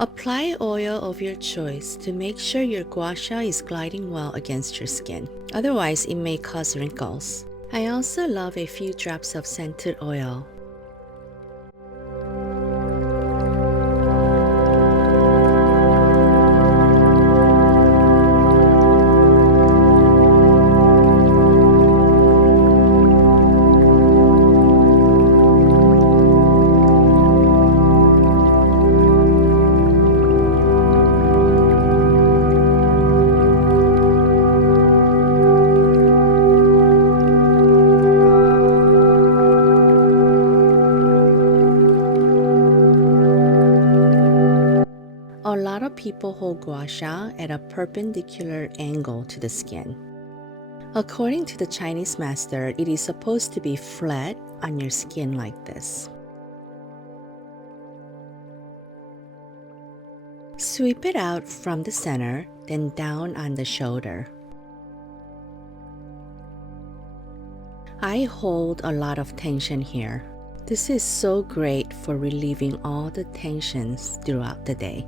Apply oil of your choice to make sure your gua sha is gliding well against your skin. Otherwise, it may cause wrinkles. I also love a few drops of scented oil. A lot of people hold gua sha at a perpendicular angle to the skin. According to the Chinese master, it is supposed to be flat on your skin like this. Sweep it out from the center, then down on the shoulder. I hold a lot of tension here. This is so great for relieving all the tensions throughout the day.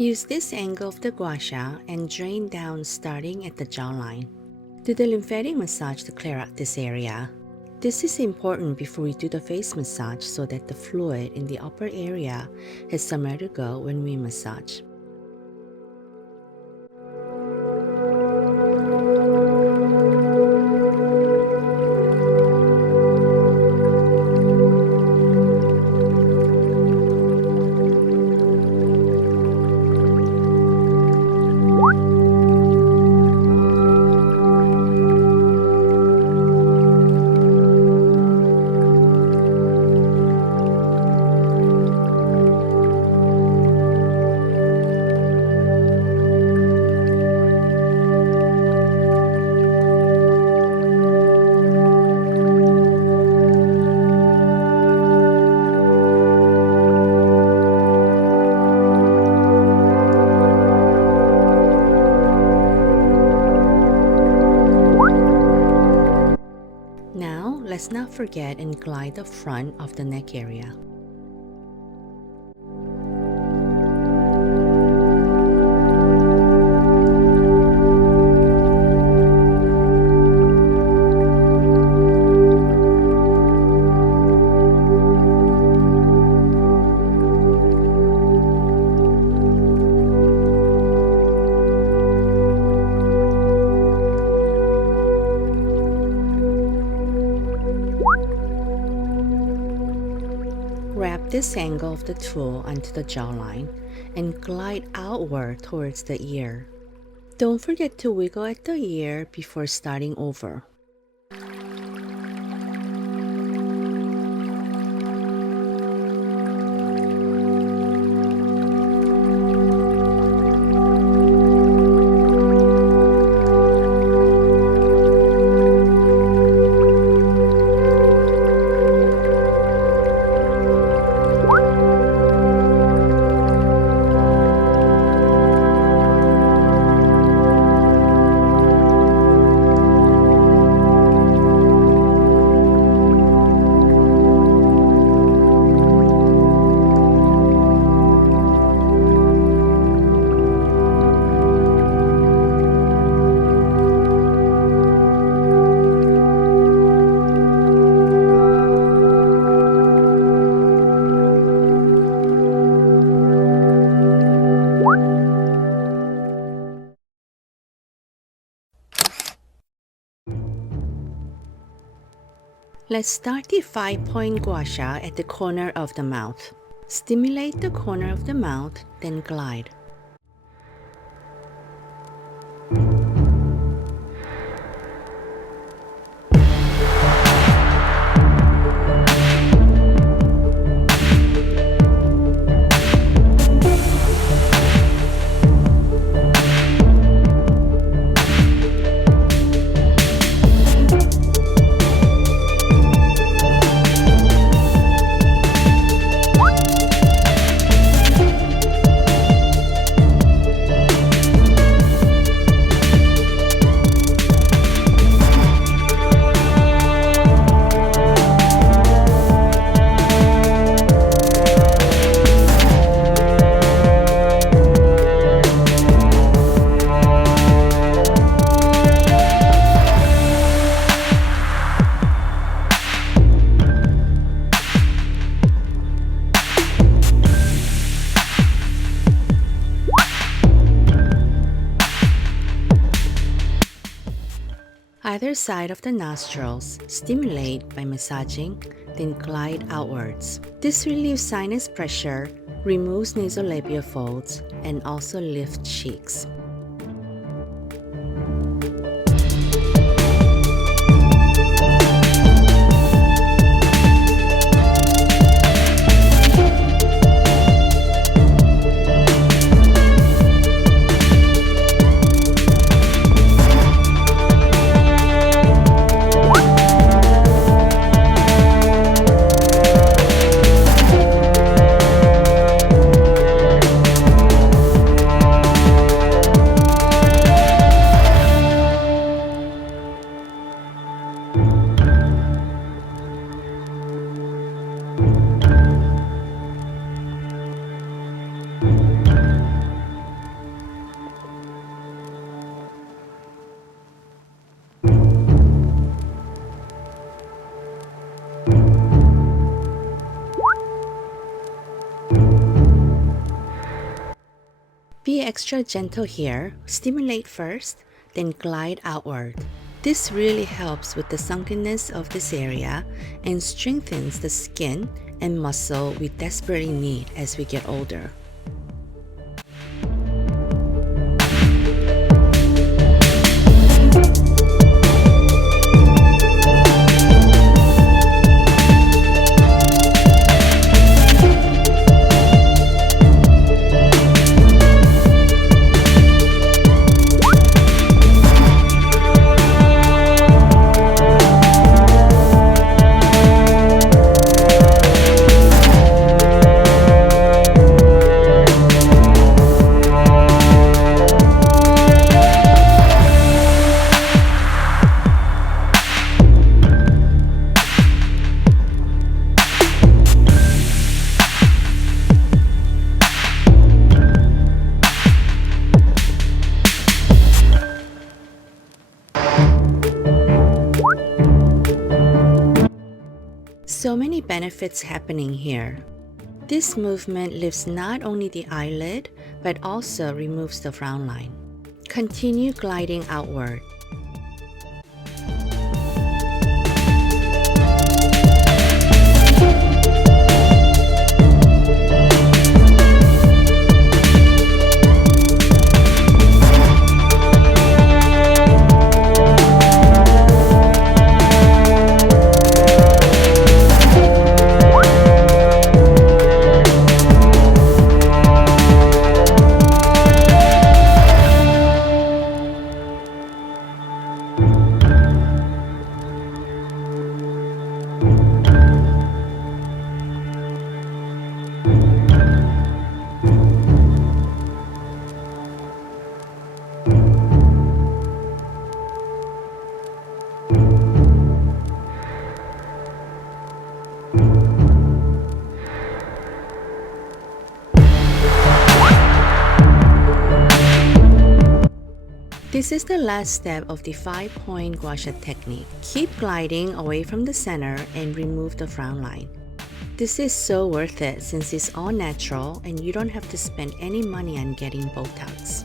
Use this angle of the gua sha and drain down starting at the jawline. Do the lymphatic massage to clear out this area. This is important before we do the face massage so that the fluid in the upper area has somewhere to go when we massage. Let's not forget and glide the front of the neck area. Wrap this angle of the tool onto the jawline and glide outward towards the ear. Don't forget to wiggle at the ear before starting over. Let's start the 5-point Gua Sha at the corner of the mouth. Stimulate the corner of the mouth, then glide. Either side of the nostrils, stimulate by massaging, then glide outwards. This relieves sinus pressure, removes nasolabial folds, and also lifts cheeks. Be extra gentle here, stimulate first, then glide outward. This really helps with the sunkenness of this area and strengthens the skin and muscle we desperately need as we get older. So many benefits happening here. This movement lifts not only the eyelid, but also removes the frown line. Continue gliding outward. This is the last step of the 5-point Gua Sha technique. Keep gliding away from the center and remove the frown line. This is so worth it since it's all natural and you don't have to spend any money on getting Botox.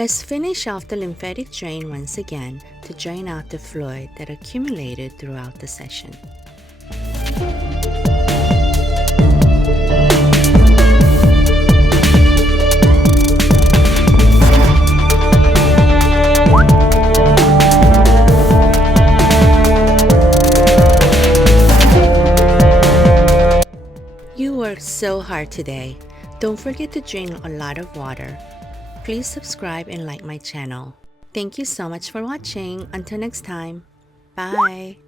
Let's finish off the lymphatic drain once again to drain out the fluid that accumulated throughout the session. You worked so hard today. Don't forget to drink a lot of water. Please subscribe and like my channel. Thank you so much for watching. Until next time. Bye.